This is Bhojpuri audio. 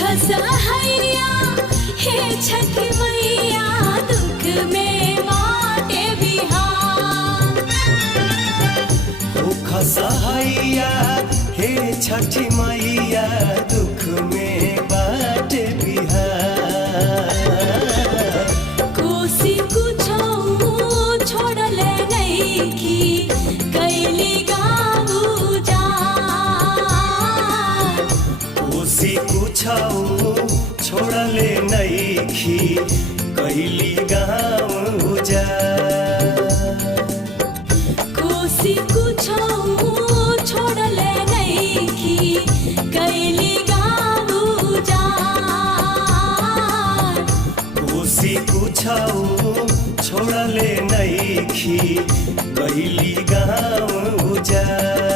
खसहैया हे छठी मैया दुख में बाटे बिहार। ओ खसहैया हे छठी मैया दुख में बाटे बिहार। कोसी कुछो छोड़ले नइखी कैली गाँव उजाड़। कोसी कुछो छोड़ले नइखी कैली गाँव उजाड़। कोसी कुछो छोड़ले नइखी कैली गाँव उजाड़। कोसी कुछो छोड़ले नइखी कैली गाँव उजाड़।